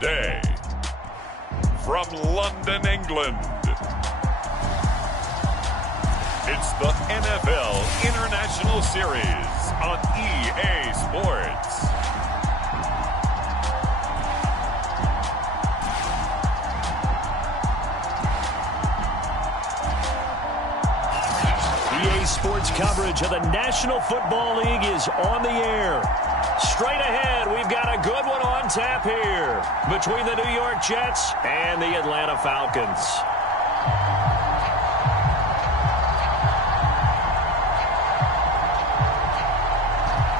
today, from London, England, it's the NFL International Series on EA Sports. EA Sports coverage of the National Football League is on the air. Straight ahead, we've got a good one on tap here between the New York Jets and the Atlanta Falcons.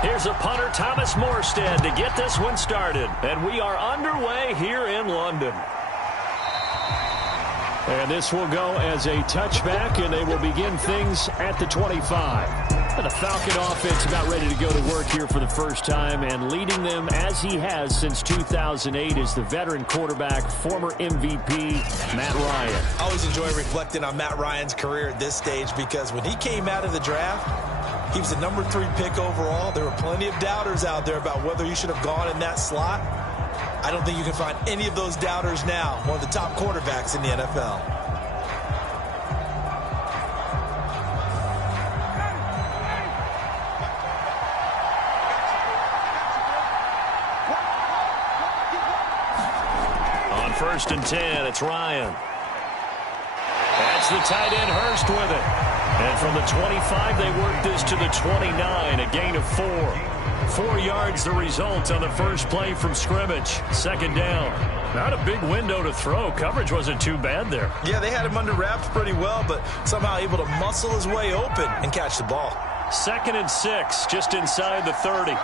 Here's a punter, Thomas Morstead, to get this one started. And we are underway here in London. And this will go as a touchback, and they will begin things at the 25. And the Falcon offense about ready to go to work here for the first time, and leading them as he has since 2008 is the veteran quarterback, former MVP, Matt Ryan. I always enjoy reflecting on Matt Ryan's career at this stage because when he came out of the draft, he was the #3 pick overall. There were plenty of doubters out there about whether he should have gone in that slot. I don't think you can find any of those doubters now. One of the top quarterbacks in the NFL. On 1st and 10, it's Ryan. That's the tight end Hurst with it. And from the 25, they work this to the 29, a gain of 4. 4 yards the result on the first play from scrimmage. Second down. Not a big window to throw. Coverage wasn't too bad there. Yeah, they had him under wraps pretty well, but somehow able to muscle his way open and catch the ball. 2nd and 6, just inside the 30.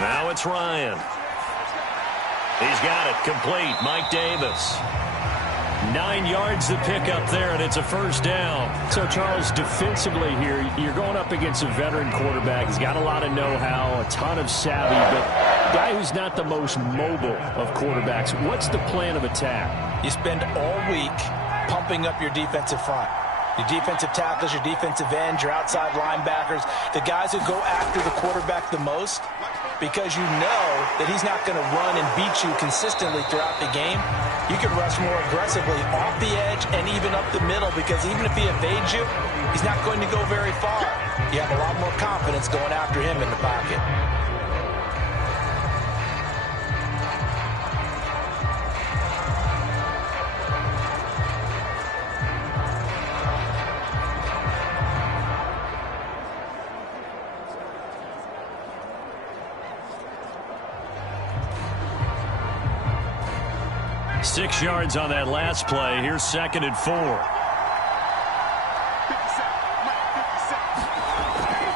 Now it's Ryan. He's got it complete. Mike Davis. 9 yards to pick up there, and it's a first down. So, Charles, defensively here, you're going up against a veteran quarterback. He's got a lot of know-how, a ton of savvy, but a guy who's not the most mobile of quarterbacks. What's the plan of attack? You spend all week pumping up your defensive front. Your defensive tackles, your defensive ends, your outside linebackers, the guys who go after the quarterback the most, because you know that he's not going to run and beat you consistently throughout the game. You can rush more aggressively off the edge and even up the middle, because even if he evades you, he's not going to go very far. You have a lot more confidence going after him in the pocket. Six yards on that last play. Here's 2nd and 4.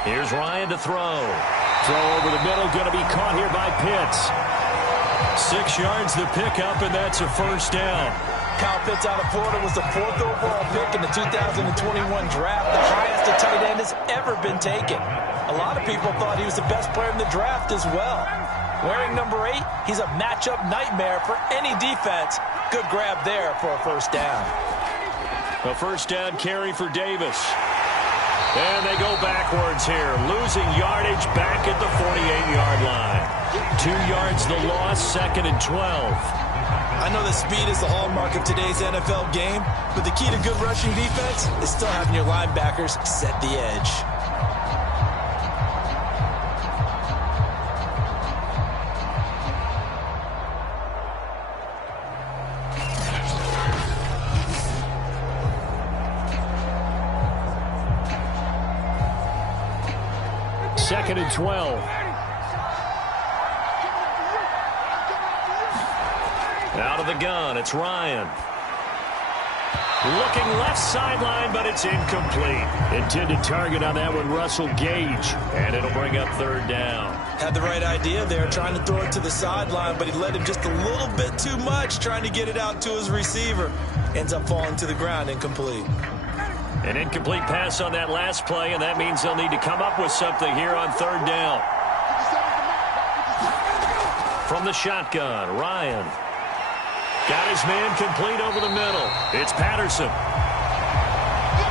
Here's Ryan to throw. Throw over the middle, going to be caught here by Pitts. 6 yards the pickup, and that's a first down. Kyle Pitts out of Florida was the 4th overall pick in the 2021 draft, the highest a tight end has ever been taken. A lot of people thought he was the best player in the draft as well. Wearing number 8, he's a matchup nightmare for any defense. Good grab there for a first down. A first down carry for Davis. And they go backwards here, losing yardage back at the 48-yard line. 2 yards the loss, 2nd and 12. I know that speed is the hallmark of today's NFL game, but the key to good rushing defense is still having your linebackers set the edge. Second and 12. Out of the gun, it's Ryan. Looking left sideline, but it's incomplete. Intended target on that one, Russell Gage. And it'll bring up 3rd down. Had the right idea there, trying to throw it to the sideline, but he led him just a little bit too much, trying to get it out to his receiver. Ends up falling to the ground, incomplete. An incomplete pass on that last play, and that means they'll need to come up with something here on 3rd down. From the shotgun, Ryan. Got his man complete over the middle. It's Patterson.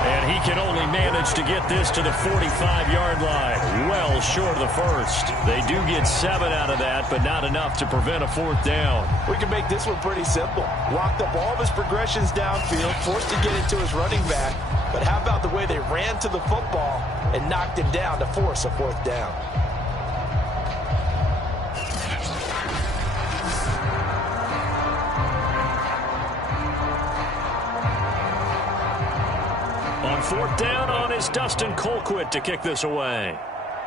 And he can only manage to get this to the 45-yard line. Well short of the first. They do get 7 out of that, but not enough to prevent a 4th down. We can make this one pretty simple. Locked up all of his progressions downfield, forced to get it to his running back. But how about the way they ran to the football and knocked him down to force a 4th down? On 4th down is Dustin Colquitt to kick this away.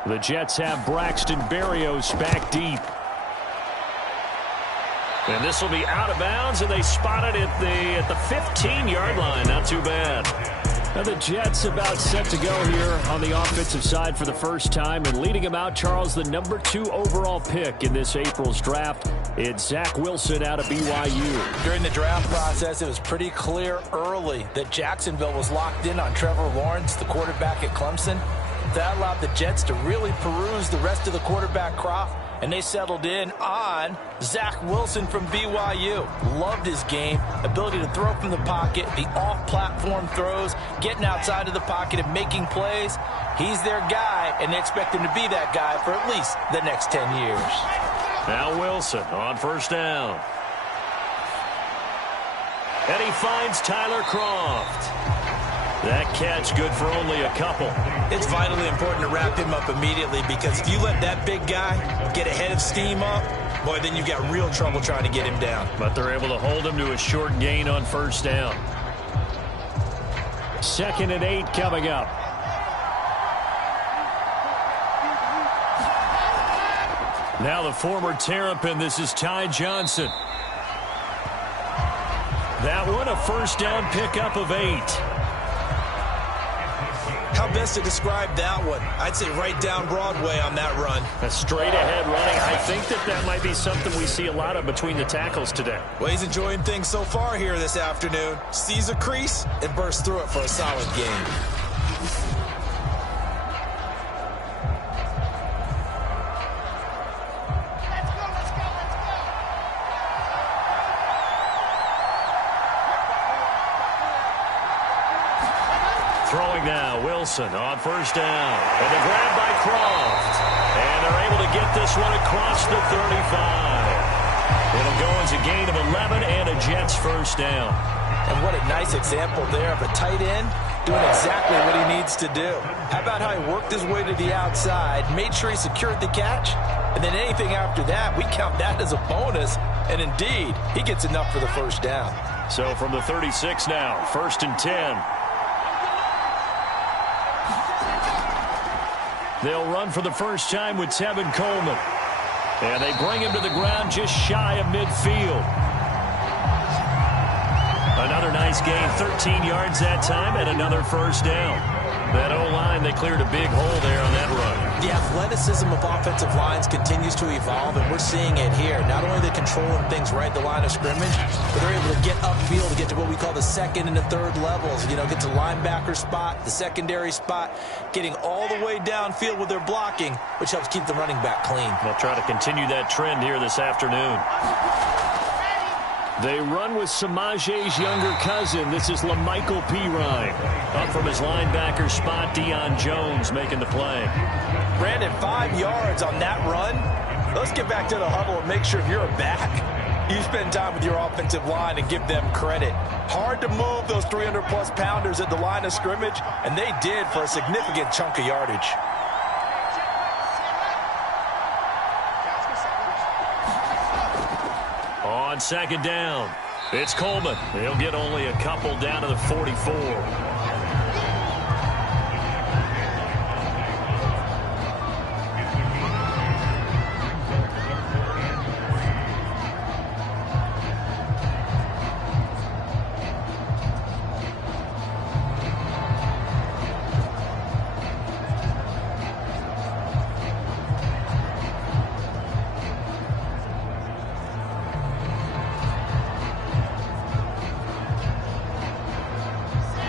The Jets have Braxton Berrios back deep. And this will be out of bounds, and they spot it at the 15-yard line. Not too bad. Now the Jets about set to go here on the offensive side for the first time. And leading them out, Charles, the number 2 overall pick in this April's draft. It's Zach Wilson out of BYU. During the draft process, it was pretty clear early that Jacksonville was locked in on Trevor Lawrence, the quarterback at Clemson. That allowed the Jets to really peruse the rest of the quarterback crop, and they settled in on Zach Wilson from BYU. Loved his game, ability to throw from the pocket, the off-platform throws, getting outside of the pocket and making plays. He's their guy, and they expect him to be that guy for at least the next 10 years. Now Wilson on 1st down. And he finds Tyler Kroft. That catch good for only a couple. It's vitally important to wrap him up immediately, because if you let that big guy get ahead of steam up, boy, then you've got real trouble trying to get him down. But they're able to hold him to a short gain on 1st down. 2nd and 8 coming up. Now the former Terrapin, this is Ty Johnson. That one, a 1st down pickup of 8. How best to describe that one? I'd say right down Broadway on that run. A straight-ahead running. I think that might be something we see a lot of between the tackles today. Well, he's enjoying things so far here this afternoon. Sees a crease and bursts through it for a solid game. Throwing now, Wilson on 1st down. And the grab by Kroft. And they're able to get this one across the 35. It'll go as a gain of 11 and a Jets 1st down. And what a nice example there of a tight end doing exactly what he needs to do. How about how he worked his way to the outside, made sure he secured the catch, and then anything after that, we count that as a bonus. And indeed, he gets enough for the 1st down. So from the 36 now, 1st and 10. They'll run for the first time with Tevin Coleman. And they bring him to the ground just shy of midfield. Another nice gain, 13 yards that time, and another 1st down. That O-line, they cleared a big hole there on that run. The athleticism of offensive lines continues to evolve, and we're seeing it here. Not only are they controlling things right at the line of scrimmage, but they're able to get upfield to get to what we call the 2nd and the 3rd levels. You know, get to linebacker spot, the secondary spot, getting all the way downfield with their blocking, which helps keep the running back clean. They'll try to continue that trend here this afternoon. They run with Samaje's younger cousin. This is LaMichael Pirine. Up from his linebacker spot, Deion Jones making the play. Brandon, 5 yards on that run. Let's get back to the huddle and make sure if you're a back, you spend time with your offensive line and give them credit. Hard to move those 300-plus pounders at the line of scrimmage, and they did for a significant chunk of yardage. On 2nd down, it's Coleman. He'll get only a couple down to the 44.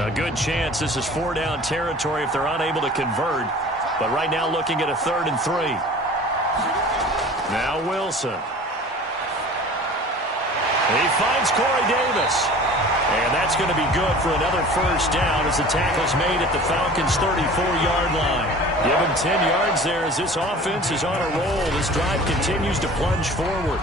A good chance this is 4-down territory if they're unable to convert. But right now looking at a 3rd and 3. Now Wilson. He finds Corey Davis. And that's going to be good for another first down as the tackle's made at the Falcons' 34-yard line. Give him 10 yards there as this offense is on a roll. This drive continues to plunge forward.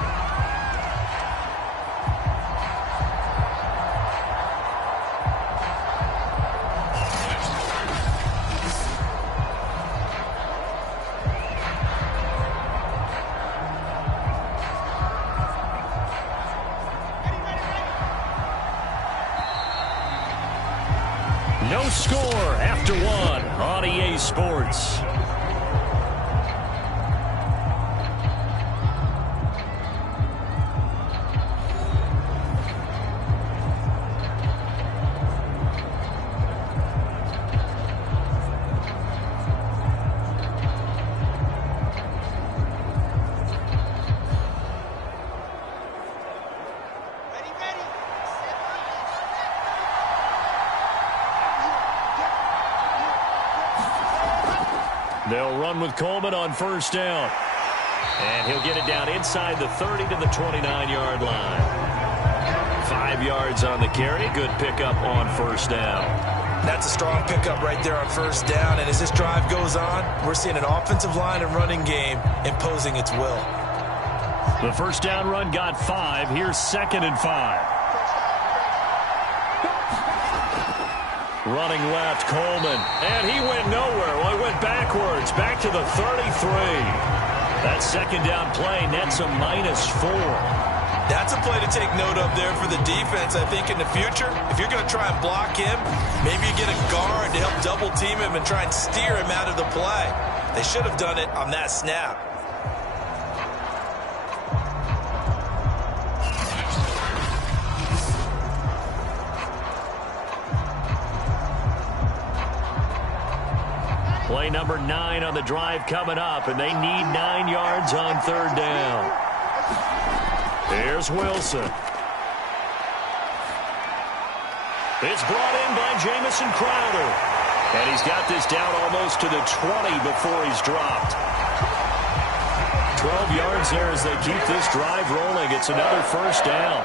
No score after one on EA Sports. They'll run with Coleman on first down. And he'll get it down inside the 30 to the 29-yard line. 5 yards on the carry. Good pickup on first down. That's a strong pickup right there on first down. And as this drive goes on, we're seeing an offensive line and running game imposing its will. The first down run got 5. Here's 2nd and 5. Running left, Coleman. And he went nowhere. Well, he went backwards. Back to the 33. That second down play nets a -4. That's a play to take note of there for the defense. I think in the future, if you're going to try and block him, maybe you get a guard to help double team him and try and steer him out of the play. They should have done it on that snap. Play number 9 on the drive coming up, and they need 9 yards on third down. Here's Wilson. It's brought in by Jamison Crowder. And he's got this down almost to the 20 before he's dropped. 12 yards there as they keep this drive rolling. It's another first down.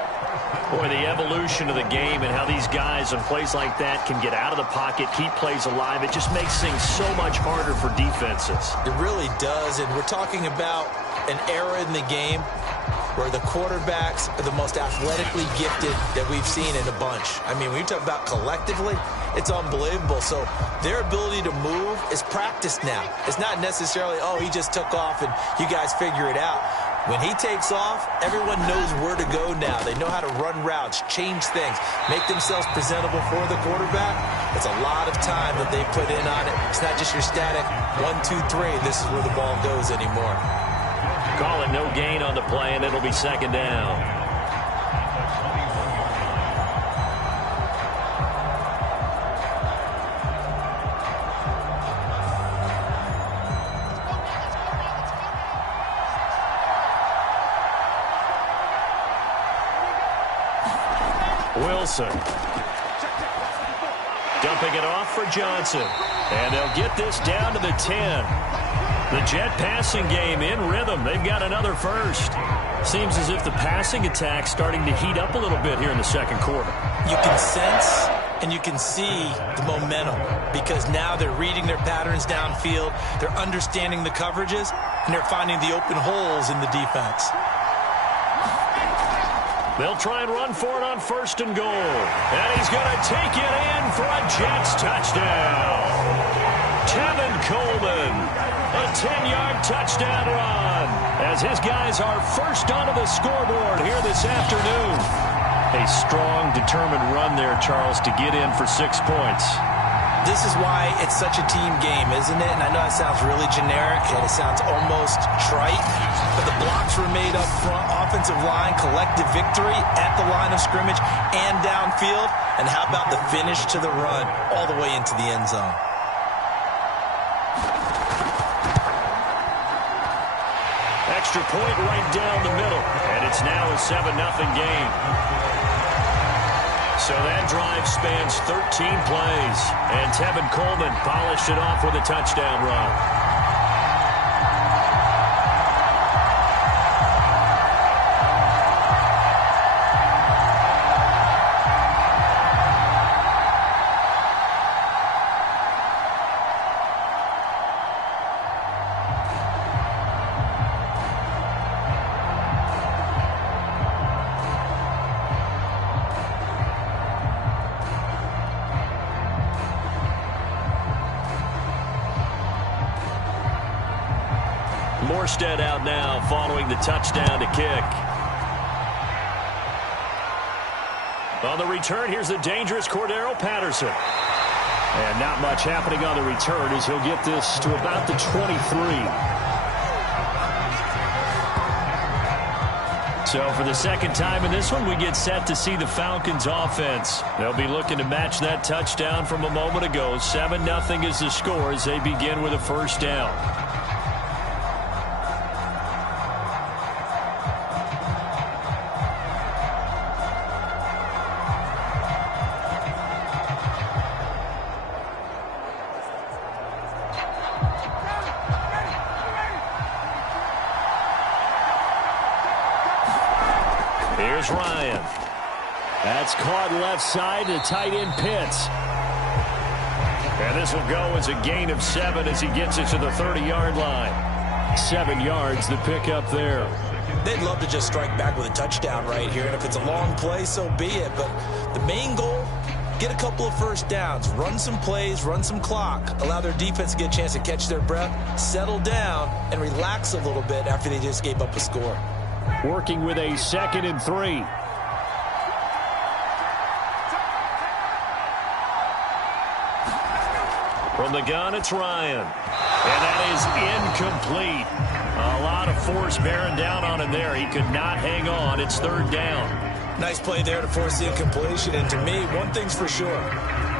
Boy, the evolution of the game and how these guys in plays like that can get out of the pocket, keep plays alive, it just makes things so much harder for defenses. It really does, and we're talking about an era in the game where the quarterbacks are the most athletically gifted that we've seen in a bunch. I mean, when you talk about collectively, it's unbelievable. So their ability to move is practiced now. It's not necessarily, oh, he just took off and you guys figure it out. When he takes off, everyone knows where to go now. They know how to run routes, change things, make themselves presentable for the quarterback. It's a lot of time that they put in on it. It's not just your static 1, 2, 3. This is where the ball goes anymore. Call it no gain on the play, and it'll be second down. Wilson. Dumping it off for Johnson. And they'll get this down to the 10. The Jet passing game in rhythm. They've got another first. Seems as if the passing attack's starting to heat up a little bit here in the second quarter. You can sense and you can see the momentum because now they're reading their patterns downfield. They're understanding the coverages, and they're finding the open holes in the defense. They'll try and run for it on first and goal. And he's going to take it in for a Jets touchdown. Tevin Coleman, a 10-yard touchdown run as his guys are first onto the scoreboard here this afternoon. A strong, determined run there, Charles, to get in for 6 points. This is why it's such a team game, isn't it? And I know it sounds really generic and it sounds almost trite, but the blocks were made up front, offensive line, collective victory at the line of scrimmage and downfield. And how about the finish to the run all the way into the end zone? Extra point right down the middle, and it's now a 7-0 game. So that drive spans 13 plays, and Tevin Coleman polished it off with a touchdown run. Armstead out now following the touchdown to kick. On the return, here's the dangerous Cordero Patterson. And not much happening on the return as he'll get this to about the 23. So for the second time in this one, we get set to see the Falcons offense. They'll be looking to match that touchdown from a moment ago. 7-0 is the score as they begin with a first down. Here's Ryan. That's caught left side to tight end Pitts. And this will go as a gain of 7 as he gets it to the 30-yard line. 7 yards, the pickup there. They'd love to just strike back with a touchdown right here. And if it's a long play, so be it. But the main goal, get a couple of first downs, run some plays, run some clock, allow their defense to get a chance to catch their breath, settle down, and relax a little bit after they just gave up a score. Working with a 2nd and 3. From the gun, it's Ryan. And that is incomplete. A lot of force bearing down on him there. He could not hang on. It's 3rd down. Nice play there to force the incompletion. And to me, one thing's for sure.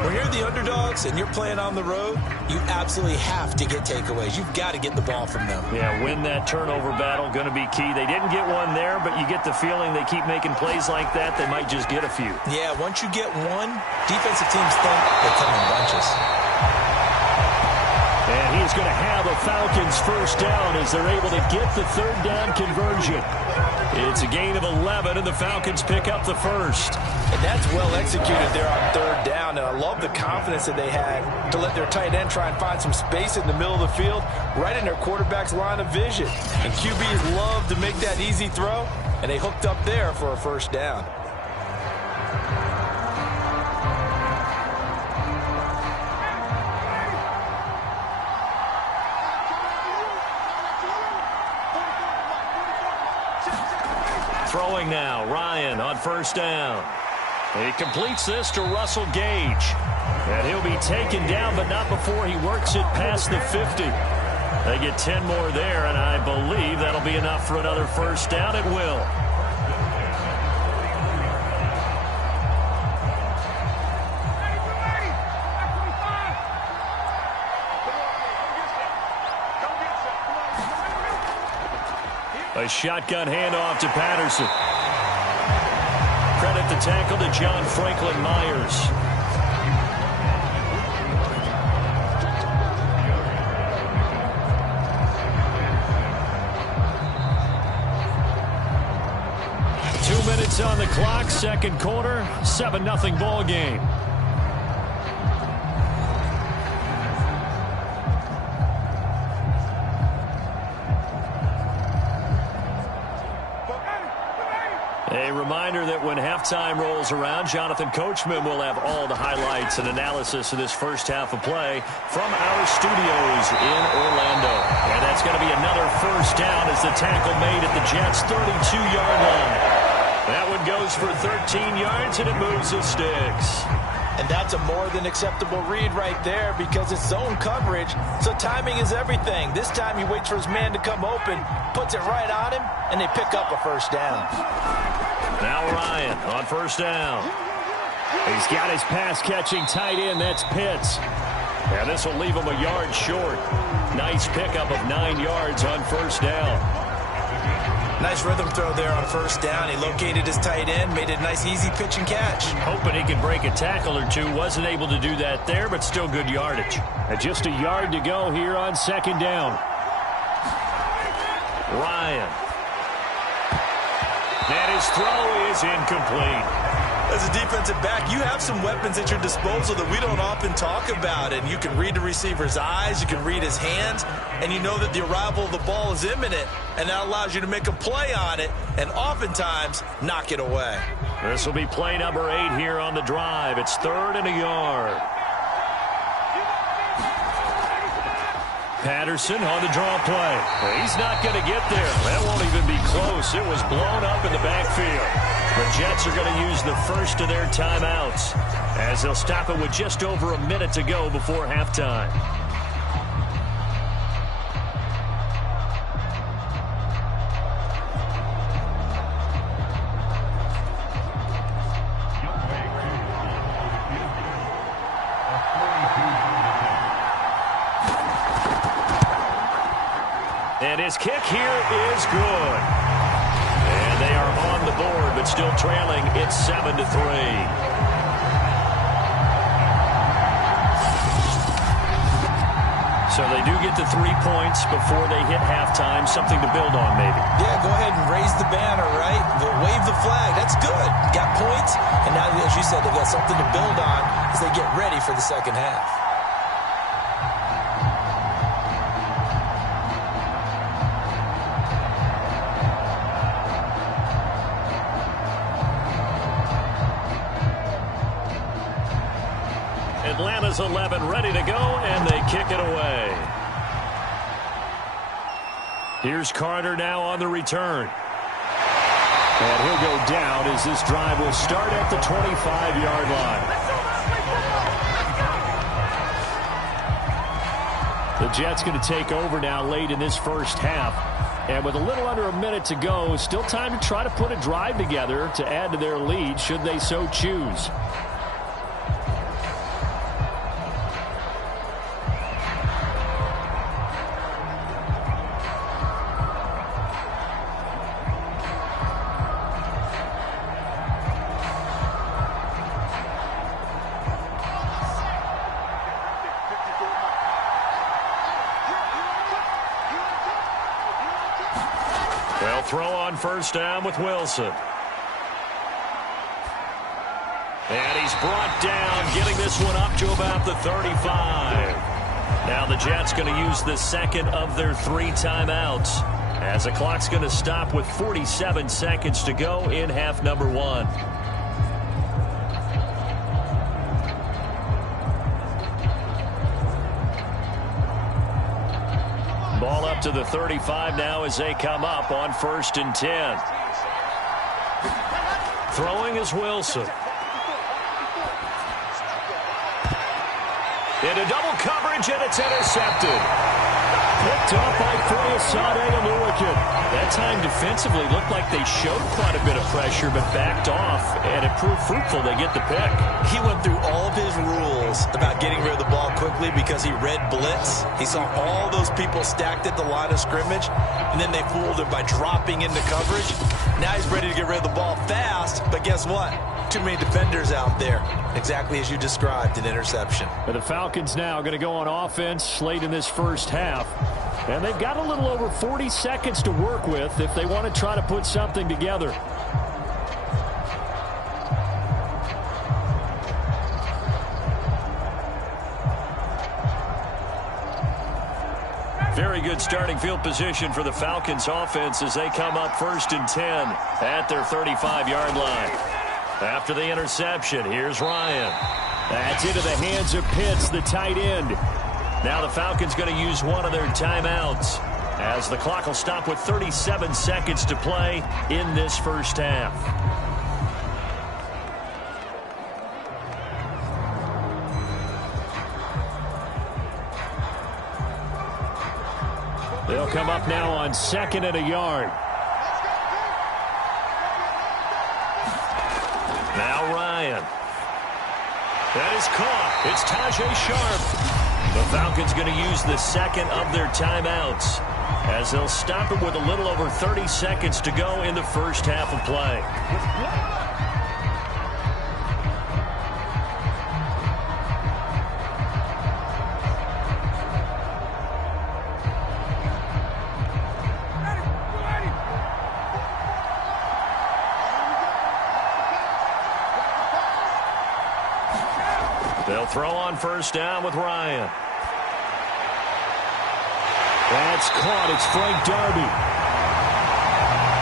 When you're the underdogs and you're playing on the road, you absolutely have to get takeaways. You've got to get the ball from them. Yeah, win that turnover battle, going to be key. They didn't get one there, but you get the feeling they keep making plays like that, they might just get a few. Yeah, once you get one, defensive teams think they come in bunches. And he's going to have a Falcons first down as they're able to get the 3rd down conversion. It's a gain of 11, and the Falcons pick up the first. And that's well executed there on 3rd down, and I love the confidence that they had to let their tight end try and find some space in the middle of the field, right in their quarterback's line of vision. And QBs love to make that easy throw, and they hooked up there for a first down. Throwing now, Ryan on first down. He completes this to Russell Gage. And he'll be taken down, but not before he works it past the 50. They get 10 more there, and I believe that'll be enough for another first down. It will. A shotgun handoff to Patterson. Credit the tackle to John Franklin Myers. Minutes on the clock, 2nd quarter, 7-0 ball game. A reminder that when halftime rolls around, Jonathan Coachman will have all the highlights and analysis of this first half of play from our studios in Orlando. And that's going to be another first down as the tackle made at the Jets' 32-yard line. That one goes for 13 yards, and it moves the sticks. And that's a more than acceptable read right there because it's zone coverage, so timing is everything. This time he waits for his man to come open, puts it right on him, and they pick up a first down. Now Ryan on first down. He's got his pass-catching tight end. That's Pitts. And this will leave him a yard short. Nice pickup of 9 yards on first down. Nice rhythm throw there on first down. He located his tight end, made it a nice easy pitch and catch. Hoping he could break a tackle or two. Wasn't able to do that there, but still good yardage. And just a yard to go here on 2nd down. Ryan. And his throw is incomplete. As a defensive back, you have some weapons at your disposal that we don't often talk about. And you can read the receiver's eyes, you can read his hands, and you know that the arrival of the ball is imminent. And that allows you to make a play on it and oftentimes knock it away. This will be play number 8 here on the drive. It's 3rd and a yard. Patterson on the draw play. He's not going to get there. That won't even be close. It was blown up in the backfield. The Jets are going to use the first of their timeouts as they'll stop it with just over a minute to go before halftime. And his kick here is good. And they are on the board, but still trailing. It's 7-3. So they do get the 3 points before they hit halftime. Something to build on, maybe. Yeah, go ahead and raise the banner, right? Wave the flag. That's good. Got points. And now, as you said, they got something to build on as they get ready for the second half. Atlanta's 11 ready to go, and they kick it away. Here's Carter now on the return. And he'll go down as this drive will start at the 25-yard line. The Jets going to take over now late in this first half. And with a little under a minute to go, still time to try to put a drive together to add to their lead should they so choose. They'll throw on first down with Wilson. And he's brought down, getting this one up to about the 35. Now the Jets going to use the second of their 3 timeouts as the clock's going to stop with 47 seconds to go in half number 1. Ball up to the 35 now as they come up on 1st and 10. Throwing is Wilson. Into double coverage, and it's intercepted. Picked off by Foyesade and Lurican. That time defensively looked like they showed quite a bit of pressure, but backed off, and it proved fruitful. They get the pick. He went through all of his rules about getting rid of the ball quickly because he read blitz. He saw all those people stacked at the line of scrimmage, and then they fooled him by dropping into coverage. Now he's ready to get rid of the ball fast, but guess what? Too many defenders out there. Exactly as you described, an interception. But the Falcons now going to go on offense late in this first half. And they've got a little over 40 seconds to work with if they want to try to put something together. Very good starting field position for the Falcons offense as they come up 1st and 10 at their 35-yard line. After the interception, here's Ryan. That's into the hands of Pitts, the tight end. Now the Falcons going to use one of their timeouts as the clock will stop with 37 seconds to play in this first half. They'll come up now on 2nd and a yard. Now Ryan. That is caught. It's Tajay Sharp. The Falcons going to use the second of their timeouts as they'll stop it with a little over 30 seconds to go in the first half of play. They'll throw on first down with Ryan. That's caught. It's Frank Darby.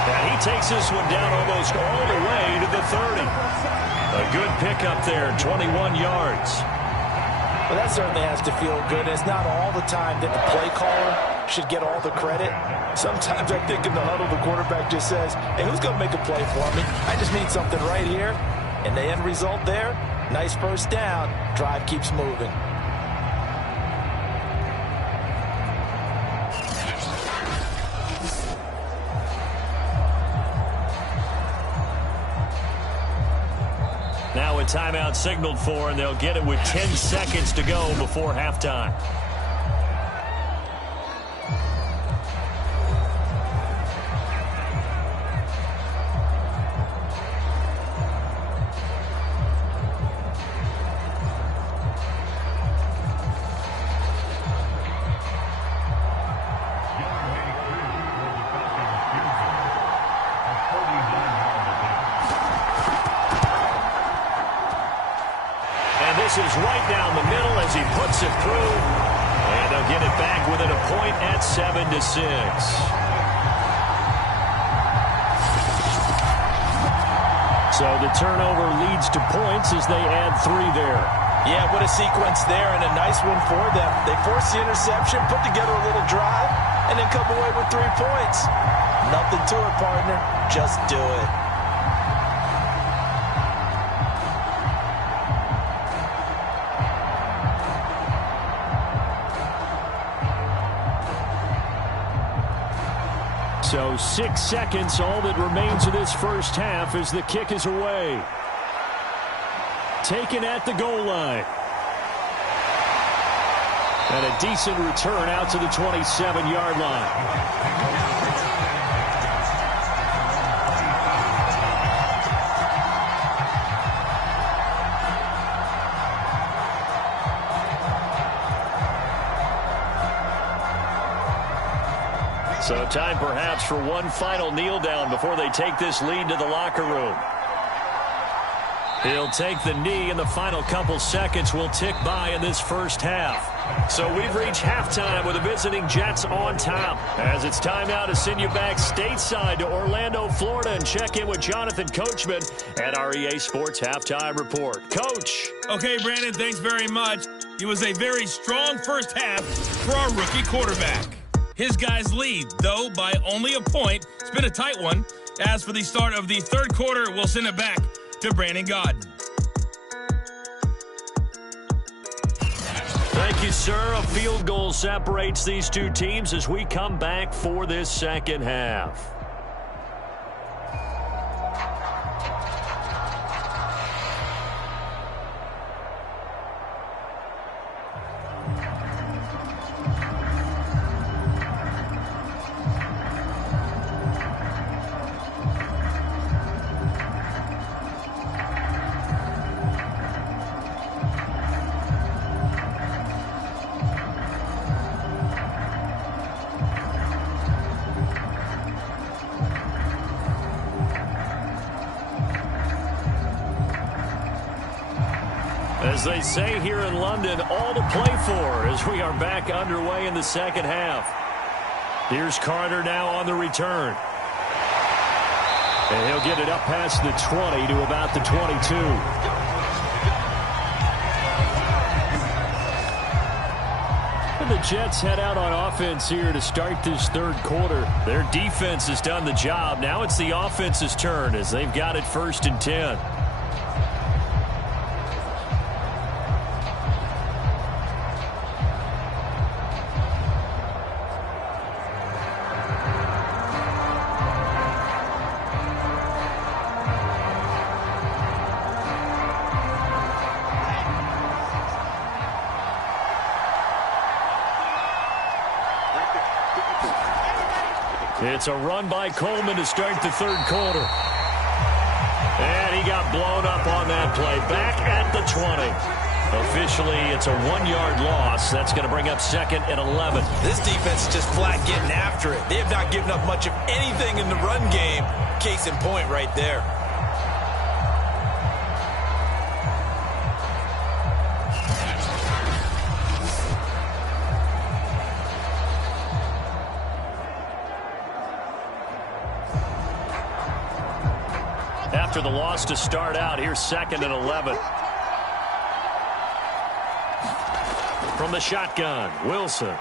And he takes this one down almost all the way to the 30. A good pickup there, 21 yards. Well, that certainly has to feel good. It's not all the time that the play caller should get all the credit. Sometimes I think in the huddle, the quarterback just says, hey, who's going to make a play for me? I just need something right here. And the end result there, nice first down. Drive keeps moving. Now a timeout signaled for, and they'll get it with 10 seconds to go before halftime. This is right down the middle as he puts it through. And they'll get it back within a point at 7-6. So the turnover leads to points as they add 3 there. Yeah, what a sequence there, and a nice one for them. They force the interception, put together a little drive, and then come away with 3 points. Nothing to it, partner. Just do it. So 6 seconds, all that remains of this first half as the kick is away. Taken at the goal line. And a decent return out to the 27-yard line. So time perhaps for one final kneel down before they take this lead to the locker room. He'll take the knee, and the final couple seconds will tick by in this first half. So we've reached halftime with the visiting Jets on top. As it's time now to send you back stateside to Orlando, Florida, and check in with Jonathan Coachman at our EA Sports Halftime Report. Coach. Okay, Brandon, thanks very much. It was a very strong first half for our rookie quarterback. His guys lead, though, by only a point. It's been a tight one. As for the start of the third quarter, we'll send it back to Brandon Godden. Thank you, sir. A field goal separates these two teams as we come back for this second half. As they say here in London, all to play for as we are back underway in the second half. Here's Carter now on the return. And he'll get it up past the 20 to about the 22. And the Jets head out on offense here to start this third quarter. Their defense has done the job. Now it's the offense's turn as they've got it 1st and 10. It's a run by Coleman to start the third quarter. And he got blown up on that play. Back at the 20. Officially, it's a 1-yard loss. That's going to bring up 2nd and 11. This defense is just flat getting after it. They have not given up much of anything in the run game. Case in point right there. After the loss to start out, here's 2nd and 11. From the shotgun, Wilson.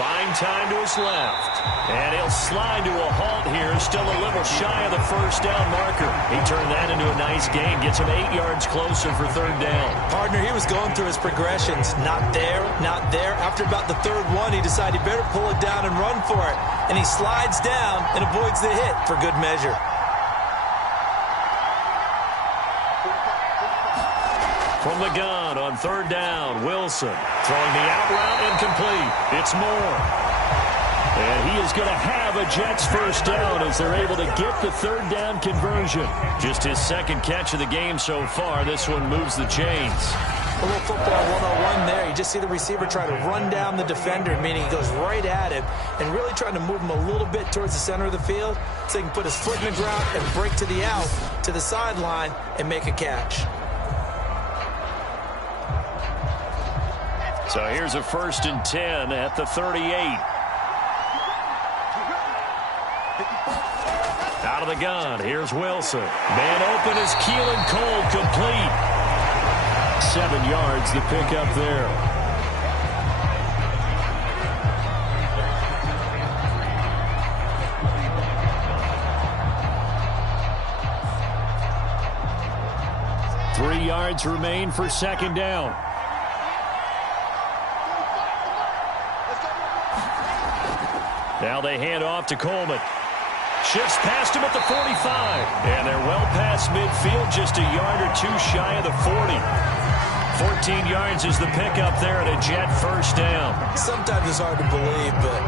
Buying time to his left. And he'll slide to a halt here. Still a little shy of the first down marker. He turned that into a nice gain. Gets him 8 yards closer for third down. Partner, he was going through his progressions. Not there, not there. After about the third one, he decided he better pull it down and run for it. And he slides down and avoids the hit for good measure. From the gun on third down, Wilson throwing the out route incomplete. It's Moore. And he is going to have a Jets first down as they're able to get the third down conversion. Just his second catch of the game so far. This one moves the chains. A little football 101 there. You just see the receiver try to run down the defender, meaning he goes right at him and really trying to move him a little bit towards the center of the field so he can put his foot in the ground and break to the out, to the sideline, and make a catch. So here's a 1st and 10 at the 38. Out of the gun, here's Wilson. Man open is Keelan Cole, complete. 7 yards the pickup there. Three yards remain for second down. Now they hand off to Coleman. Shifts past him at the 45. And they're well past midfield, just a yard or two shy of the 40. 14 yards is the pickup there at a Jet first down. Sometimes it's hard to believe, but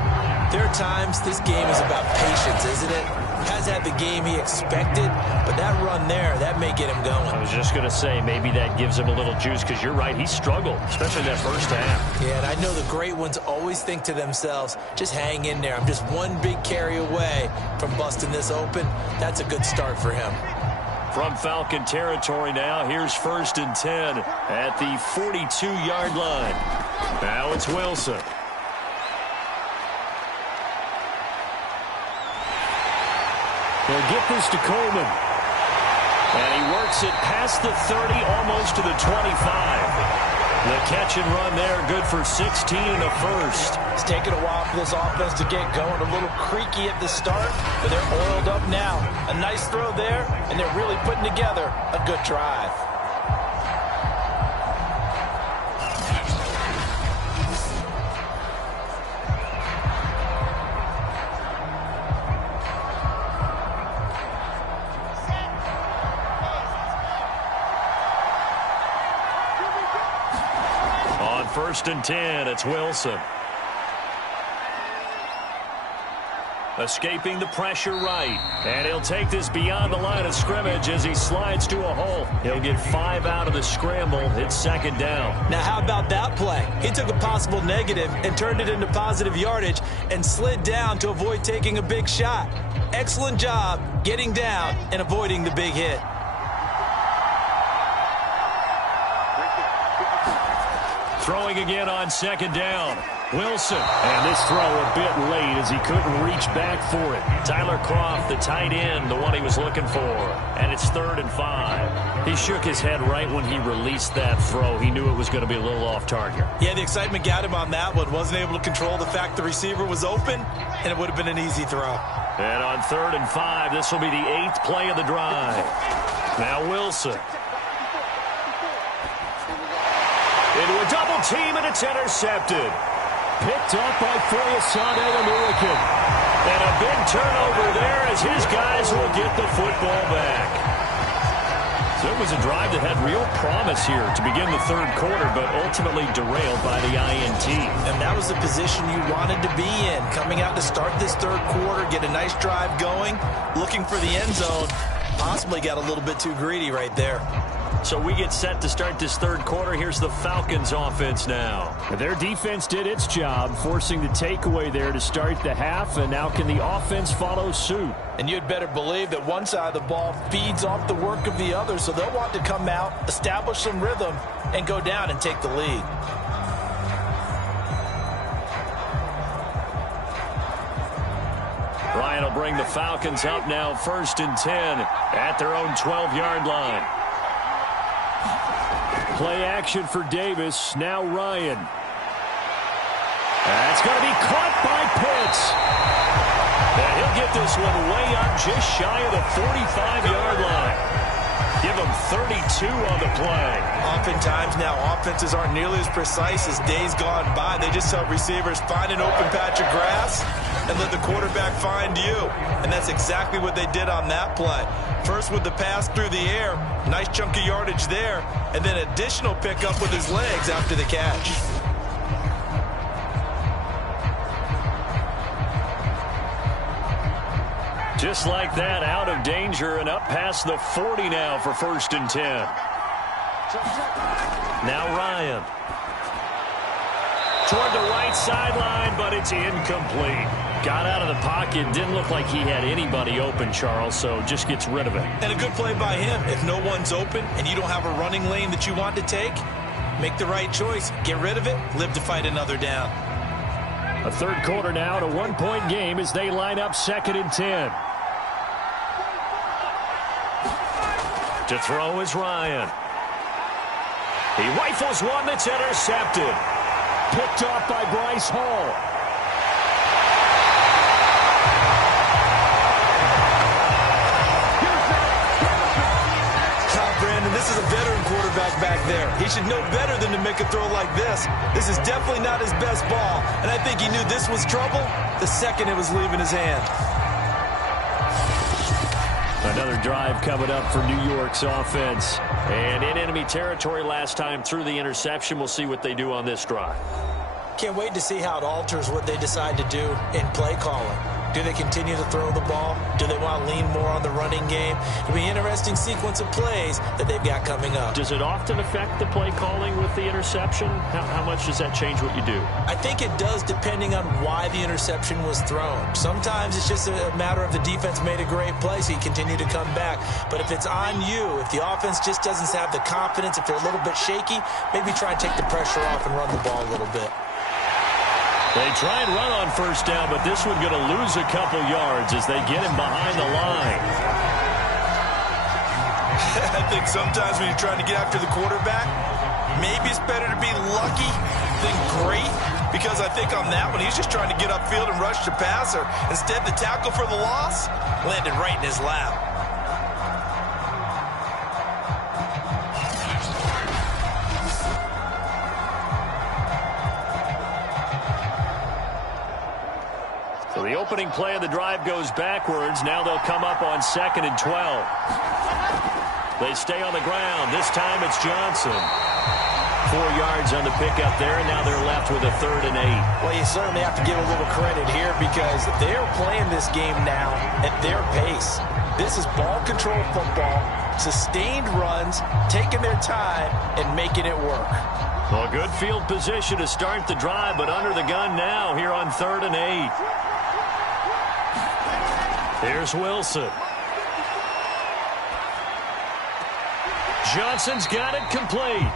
there are times this game is about patience, isn't it? Has had the game he expected, but that run there, that may get him going. I was just going to say, maybe that gives him a little juice, because you're right, he struggled, especially that first half. Yeah, and I know the great ones always think to themselves, just hang in there. I'm just one big carry away from busting this open. That's a good start for him. From Falcon territory now, here's 1st and 10 at the 42-yard line. Now it's Wilson. They'll get this to Coleman. And he works it past the 30, almost to the 25. The catch and run there, good for 16 and a first. It's taken a while for this offense to get going. A little creaky at the start, but they're oiled up now. A nice throw there, and they're really putting together a good drive. On 1st and 10, it's Wilson. Escaping the pressure right. And he'll take this beyond the line of scrimmage as he slides to a hole. He'll get 5 out of the scramble. It's second down. Now, how about that play? He took a possible negative and turned it into positive yardage and slid down to avoid taking a big shot. Excellent job getting down and avoiding the big hit. Throwing again on second down. Wilson. And this throw a bit late as he couldn't reach back for it. Tyler Croft, the tight end, the one he was looking for. And it's 3rd and 5. He shook his head right when he released that throw. He knew it was going to be a little off target. Yeah, the excitement got him on that one. Wasn't able to control the fact the receiver was open, and it would have been an easy throw. And on 3rd and 5, this will be the 8th play of the drive. Now Wilson. Into a double team, and it's intercepted. Picked up by Foyesade Oluwakin. And a big turnover there as his guys will get the football back. So it was a drive that had real promise here to begin the third quarter, but ultimately derailed by the INT. And that was the position you wanted to be in. Coming out to start this third quarter, get a nice drive going, looking for the end zone. Possibly got a little bit too greedy right there. So we get set to start this third quarter. Here's the Falcons offense now. Their defense did its job, forcing the takeaway there to start the half, and now can the offense follow suit? And you'd better believe that one side of the ball feeds off the work of the other, so they'll want to come out, establish some rhythm, and go down and take the lead. Ryan will bring the Falcons up now, 1st and 10 at their own 12-yard line. Play action for Davis. Now Ryan. That's going to be caught by Pitts. And he'll get this one way up just shy of the 45-yard line. Give him 32 on the play. Oftentimes now, offenses aren't nearly as precise as days gone by. They just help receivers find an open patch of grass and let the quarterback find you. And that's exactly what they did on that play. First with the pass through the air, nice chunk of yardage there, and then additional pickup with his legs after the catch. Just like that, out of danger and up past the 40 now for 1st and 10. Now Ryan. Toward the right sideline, but it's incomplete. Got out of the pocket. Didn't look like he had anybody open, Charles, so just gets rid of it. And a good play by him. If no one's open and you don't have a running lane that you want to take, make the right choice. Get rid of it. Live to fight another down. A third quarter now, to 1-point game as they line up 2nd and 10. To throw is Ryan. He rifles one that's intercepted. Picked off by Bryce Hall. Brandon, this is a veteran quarterback back there. He should know better than to make a throw like this. This is definitely not his best ball, and I think he knew this was trouble the second it was leaving his hand. Another drive coming up for New York's offense. And in enemy territory last time through the interception. We'll see what they do on this drive. Can't wait to see how it alters what they decide to do in play calling. Do they continue to throw the ball? Do they want to lean more on the running game? It'll be an interesting sequence of plays that they've got coming up. Does it often affect the play calling with the interception? How much does that change what you do? I think it does, depending on why the interception was thrown. Sometimes it's just a matter of the defense made a great play, so you continue to come back. But if it's on you, if the offense just doesn't have the confidence, if they're a little bit shaky, maybe try and take the pressure off and run the ball a little bit. They try and run on 1st down, but this one going to lose a couple yards as they get him behind the line. I think sometimes when you're trying to get after the quarterback, maybe it's better to be lucky than great, because I think on that one, he's just trying to get upfield and rush the passer. Instead, the tackle for the loss landed right in his lap. So the opening play of the drive goes backwards. Now they'll come up on 2nd and 12. They stay on the ground. This time it's Johnson. 4 yards on the pickup there, and now they're left with a 3rd and 8. Well, you certainly have to give a little credit here because they're playing this game now at their pace. This is ball control football, sustained runs, taking their time, and making it work. Well, good field position to start the drive, but under the gun now here on 3rd and 8. Here's Wilson. Johnson's got it complete.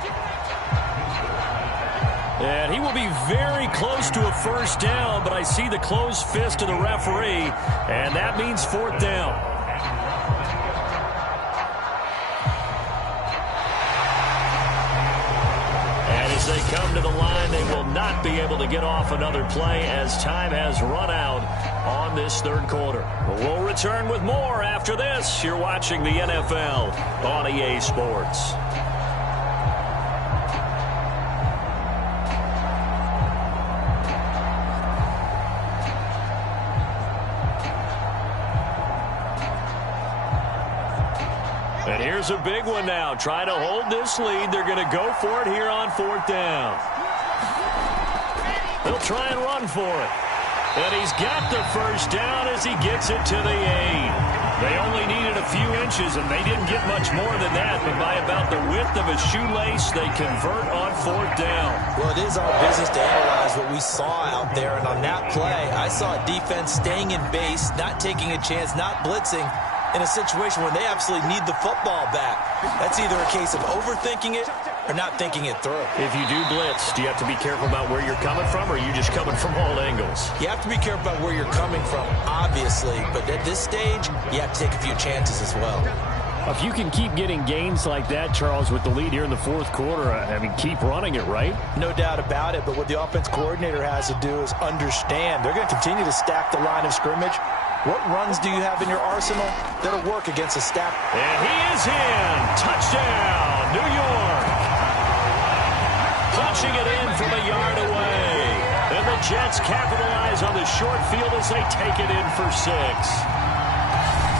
And he will be very close to a 1st down, but I see the closed fist of the referee, and that means 4th down. And as they come to the line, they will not be able to get off another play as time has run out on this 3rd quarter. We'll return with more after this. You're watching the NFL on EA Sports. And here's a big one now. Trying to hold this lead. They're going to go for it here on 4th down. They'll try and run for it. And he's got the 1st down as he gets it to the 8. They only needed a few inches, and they didn't get much more than that. But by about the width of a shoelace, they convert on 4th down. Well, it is our business to analyze what we saw out there. And on that play, I saw a defense staying in base, not taking a chance, not blitzing, in a situation where they absolutely need the football back. That's either a case of overthinking it or not thinking it through. If you do blitz, do you have to be careful about where you're coming from, or are you just coming from all angles? You have to be careful about where you're coming from, obviously, but at this stage, you have to take a few chances as well. If you can keep getting gains like that, Charles, with the lead here in the fourth quarter, I mean, keep running it, right? No doubt about it, but what the offense coordinator has to do is understand. They're going to continue to stack the line of scrimmage. What runs do you have in your arsenal that'll work against a stack? And he is in. Touchdown, New York. Punching it in from a yard away. And the Jets capitalize on the short field as they take it in for 6.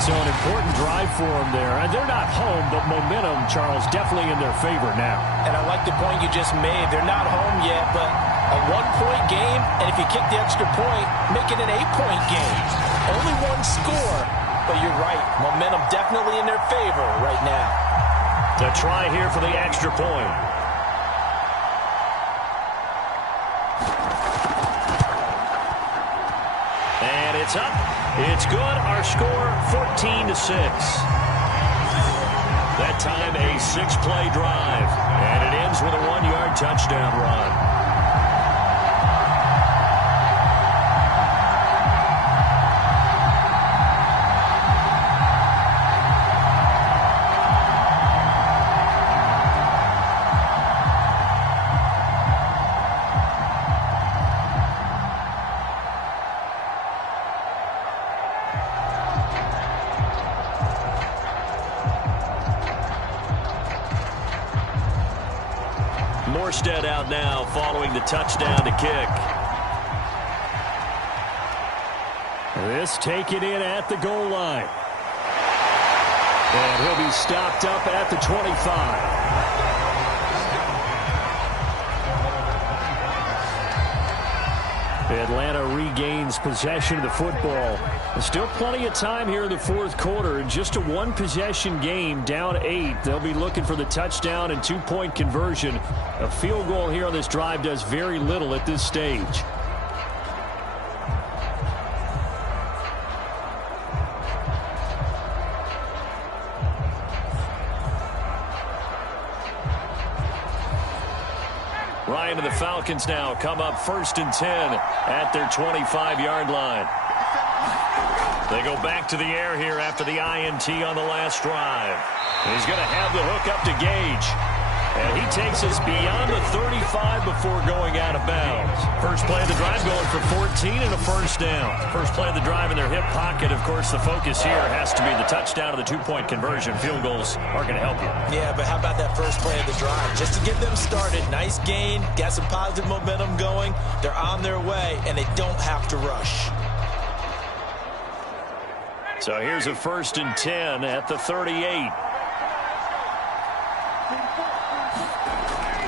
So an important drive for them there. And they're not home, but momentum, Charles, definitely in their favor now. And I like the point you just made. They're not home yet, but a 1-point game, and if you kick the extra point, make it an 8-point game. Only one score, but you're right. Momentum definitely in their favor right now. The try here for the extra point. And it's up. It's good. Our score, 14-6. That time, a 6-play drive. And it ends with a 1-yard touchdown run. Morstead out now following the touchdown to kick. This taken in at the goal line. And he'll be stopped up at the 25. Atlanta regains possession of the football. There's still plenty of time here in the fourth quarter. Just a one-possession game, down 8. They'll be looking for the touchdown and 2-point conversion. A field goal here on this drive does very little at this stage. Ryan and the Falcons now come up 1st and 10 at their 25-yard line. They go back to the air here after the INT on the last drive. He's going to have the hook up to Gage. And he takes us beyond the 35 before going out of bounds. First play of the drive going for 14 and a first down. First play of the drive in their hip pocket. Of course, the focus here has to be the touchdown of the 2-point conversion. Field goals aren't going to help you. Yeah, but how about that first play of the drive? Just to get them started. Nice gain. Got some positive momentum going. They're on their way, and they don't have to rush. So here's a 1st and 10 at the 38.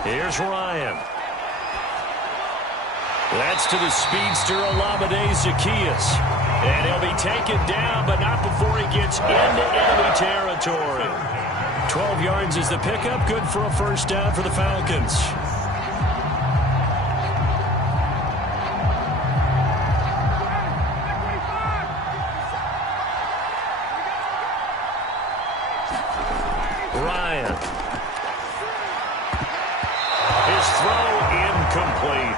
Here's Ryan. That's to the speedster, Olamide Zaccheaus. And he'll be taken down, but not before he gets into enemy territory. 12 yards is the pickup. Good for a first down for the Falcons. Ryan. His throw incomplete.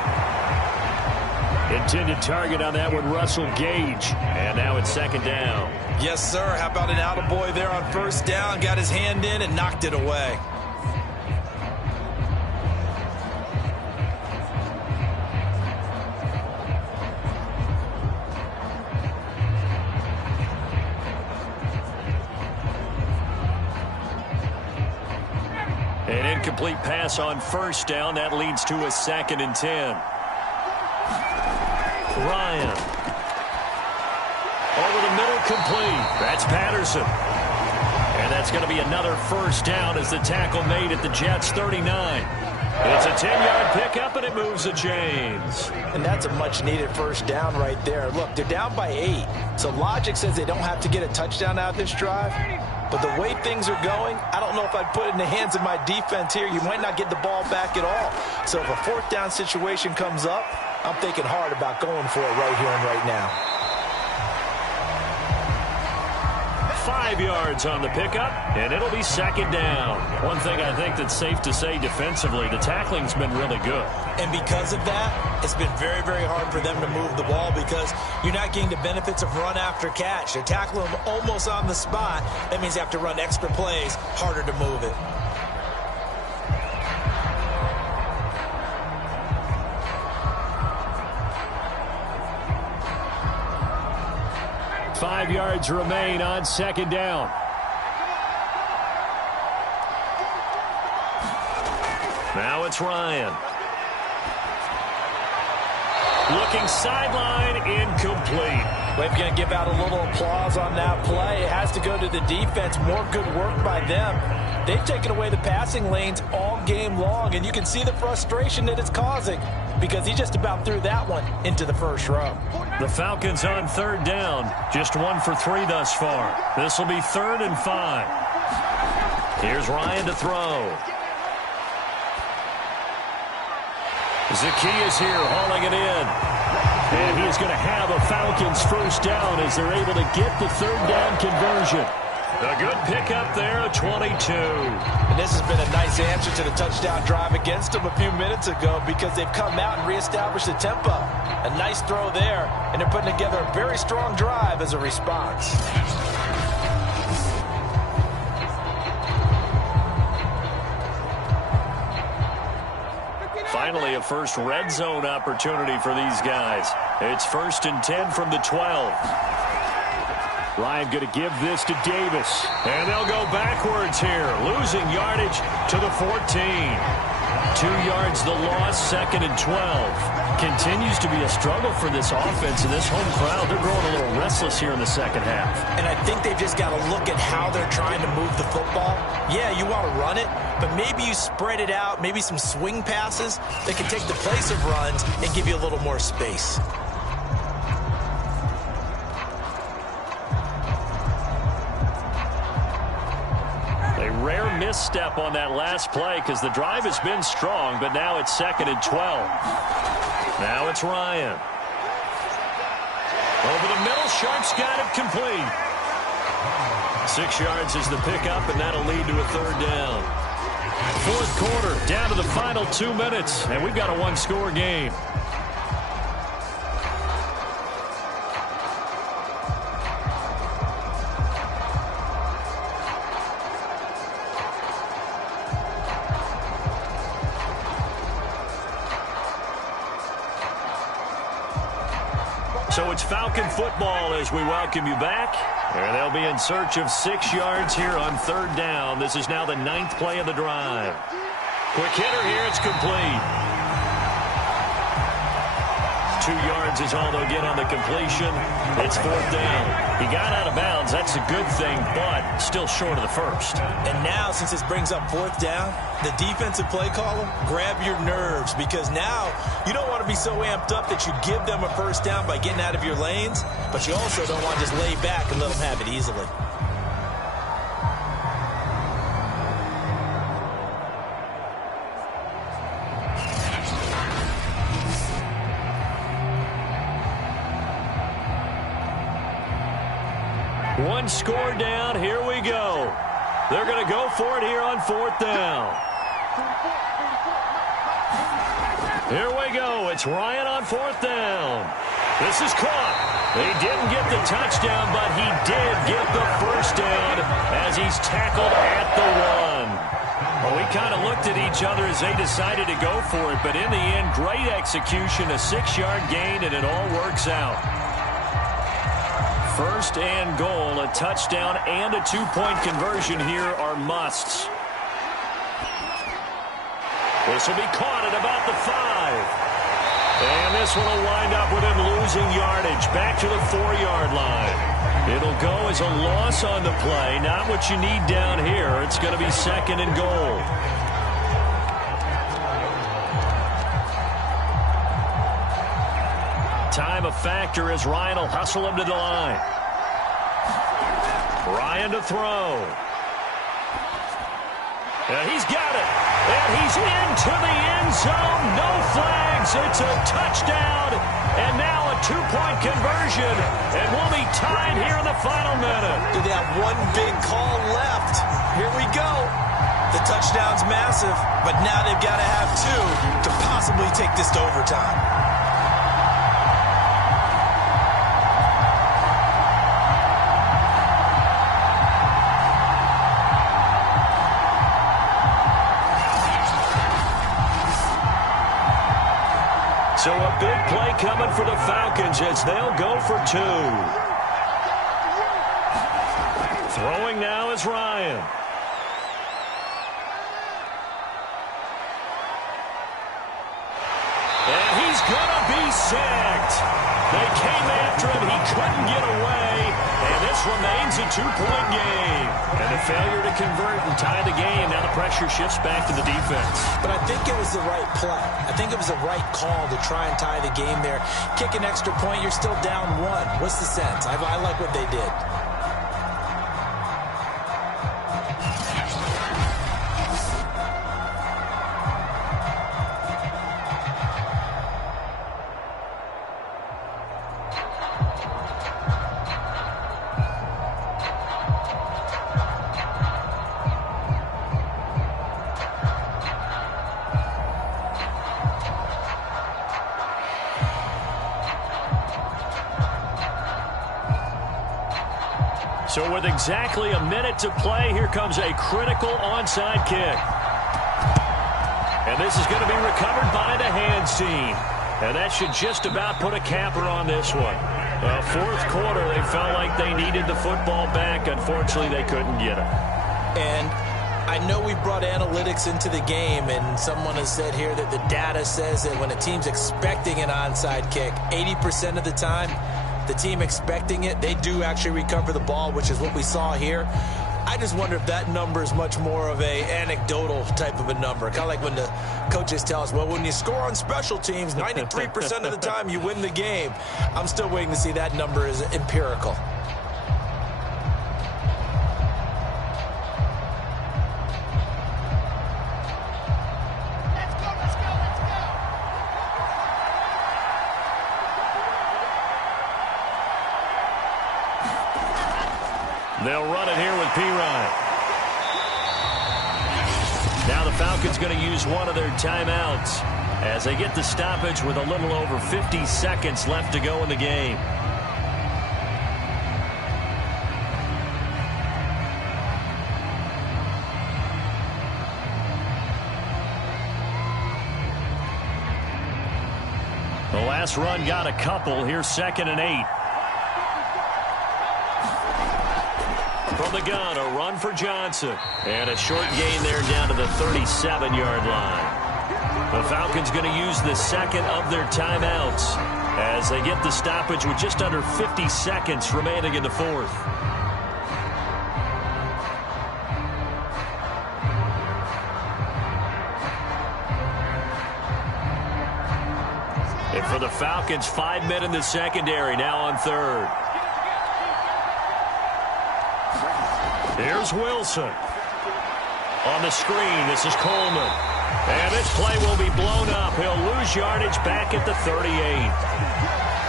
Intended target on that one, Russell Gage. And now it's 2nd down. Yes, sir. How about an attaboy there on first down? Got his hand in and knocked it away. An incomplete pass on first down. That leads to a 2nd and 10. Ryan. Over the middle, complete. That's Patterson. And that's going to be another first down as the tackle made at the Jets' 39. It's a 10-yard pickup, and it moves the chains. And that's a much-needed first down right there. Look, they're down by 8. So logic says they don't have to get a touchdown out of this drive. But the way things are going, I don't know if I'd put it in the hands of my defense here. You might not get the ball back at all. So if a 4th down situation comes up, I'm thinking hard about going for it right here and right now. 5 yards on the pickup, and it'll be second down. One thing I think that's safe to say defensively, the tackling's been really good. And because of that, it's been very, very hard for them to move the ball because you're not getting the benefits of run after catch. They're tackling them almost on the spot. That means you have to run extra plays, harder to move it. Five yards remain on second down. Now it's Ryan. Looking sideline, incomplete. We're going to give out a little applause on that play. It has to go to the defense. More good work by them. They've taken away the passing lanes all game long, and you can see the frustration that it's causing because he just about threw that one into the first row. The Falcons on third down. Just 1 for 3 thus far. This will be 3rd and 5. Here's Ryan to throw. Zacchaeus here hauling it in. And he is going to have a Falcons first down as they're able to get the third down conversion. A good pickup there, 22. And this has been a nice answer to the touchdown drive against them a few minutes ago because they've come out and reestablished the tempo. A nice throw there, and they're putting together a very strong drive as a response. Finally, a first red zone opportunity for these guys. It's 1st and 10 from the 12. Ryan going to give this to Davis. And they'll go backwards here. Losing yardage to the 14. 2 yards the loss, 2nd and 12. Continues to be a struggle for this offense and this home crowd. They're growing a little restless here in the second half. And I think they've just got to look at how they're trying to move the football. Yeah, you want to run it, but maybe you spread it out, maybe some swing passes that can take the place of runs and give you a little more space. A rare misstep on that last play because the drive has been strong, but now it's 2nd and 12. Now it's Ryan. Over the middle, Sharp's got it complete. 6 yards is the pickup, and that'll lead to a third down. Fourth quarter, down to the final 2 minutes, and we've got a one-score game. So it's Falcon football as we welcome you back. And they'll be in search of 6 yards here on third down. This is now the 9th play of the drive. Quick hitter here. It's complete. 2 yards is all they'll get on the completion. It's 4th down. He got out of bounds. That's a good thing, but still short of the first. And now, since this brings up 4th down, the defensive play caller, grab your nerves because now you don't want to be so amped up that you give them a first down by getting out of your lanes, but you also don't want to just lay back and let them have it easily. One score down. Here we go. They're going to go for it here on 4th down. Here we go. It's Ryan on 4th down. This is caught. He didn't get the touchdown, but he did get the first down as he's tackled at the 1. Well, we kind of looked at each other as they decided to go for it, but in the end, great execution, a 6-yard gain, and it all works out. 1st and goal, a touchdown and a 2-point conversion here are musts. This will be caught at about the 5. And this one will wind up with him losing yardage back to the 4-yard line. It'll go as a loss on the play, not what you need down here. It's going to be 2nd and goal. Time a factor as Ryan will hustle him to the line. Ryan to throw. He's got it. And he's into the end zone. No flags. It's a touchdown. And now a two-point conversion. And we'll be tied here in the final minute. They have one big call left. Here we go. The touchdown's massive, but now they've got to have two to possibly take this to overtime. So a big play coming for the Falcons as they'll go for two. Throwing now is Ryan. And he's going to be sacked. They came after him. He couldn't get away. And this remains a two-point game. And a failure to convert and tie the game. Now the pressure shifts back to the defense. But I think it was the right play. I think it was the right call to try and tie the game there. Kick an extra point, you're still down one. What's the sense? I like what they did. So with exactly a minute to play, here comes a critical onside kick. And this is going to be recovered by the hands team. And that should just about put a capper on this one. Fourth quarter, they felt like they needed the football back. Unfortunately, they couldn't get it. And I know we brought analytics into the game, and someone has said here that the data says that when a team's expecting an onside kick, 80% of the time, the team expecting it, they do actually recover the ball, which is what we saw here. I just wonder if that number is much more of a anecdotal type of a number. Kind of like when the coaches tell us, well, when you score on special teams, 93% of the time you win the game. I'm still waiting to see that number is empirical. They'll run it here with P-Ryan. Now the Falcons going to use one of their timeouts as they get the stoppage with a little over 50 seconds left to go in the game. The last run got a couple. Here's 2nd and 8. From the gun, a run for Johnson. And a short gain there down to the 37-yard line. The Falcons going to use the second of their timeouts as they get the stoppage with just under 50 seconds remaining in the fourth. And for the Falcons, 5 men in the secondary, now on third. Here's Wilson. On the screen, this is Coleman. And this play will be blown up. He'll lose yardage back at the 38.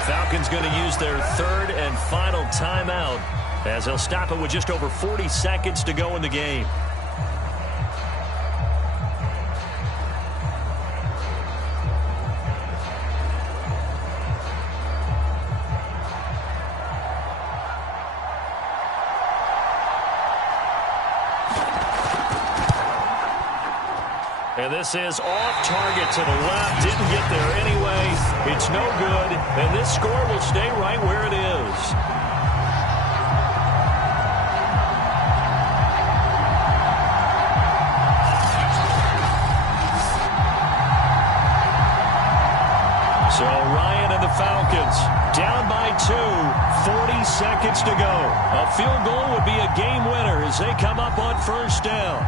Falcons going to use their third and final timeout as they'll stop it with just over 40 seconds to go in the game. And this is off target to the left. Didn't get there anyway. It's no good. And this score will stay right where it is. So Ryan and the Falcons down by 2, 40 seconds to go. A field goal would be a game winner as they come up on first down.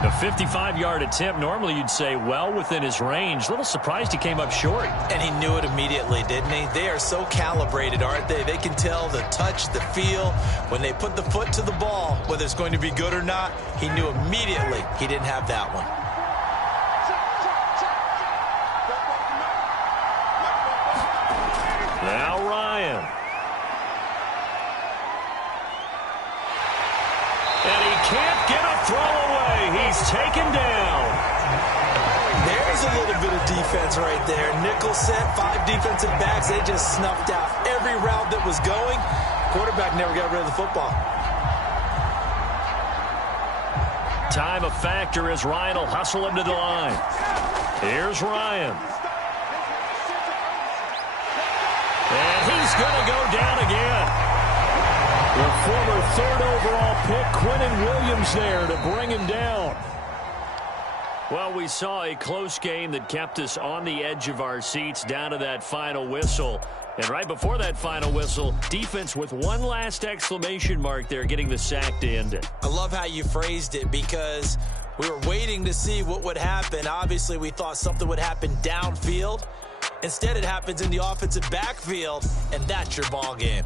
A 55-yard attempt. Normally you'd say well within his range. A little surprised he came up short. And he knew it immediately, didn't he? They are so calibrated, aren't they? They can tell the touch, the feel. When they put the foot to the ball, whether it's going to be good or not, he knew immediately he didn't have that one. Now Ryan. And he can't get a throw away. He's taken down. There's a little bit of defense right there. Nickel set, 5 defensive backs. They just snuffed out every route that was going. Quarterback never got rid of the football. Time a factor as Ryan will hustle him to the line. Here's Ryan. And he's going to go down again. The former 3rd overall pick, Quinnen Williams, there to bring him down. Well, we saw a close game that kept us on the edge of our seats down to that final whistle. And right before that final whistle, defense with one last exclamation mark there, getting the sack to end it. I love how you phrased it because we were waiting to see what would happen. Obviously, we thought something would happen downfield. Instead, it happens in the offensive backfield, and that's your ball game.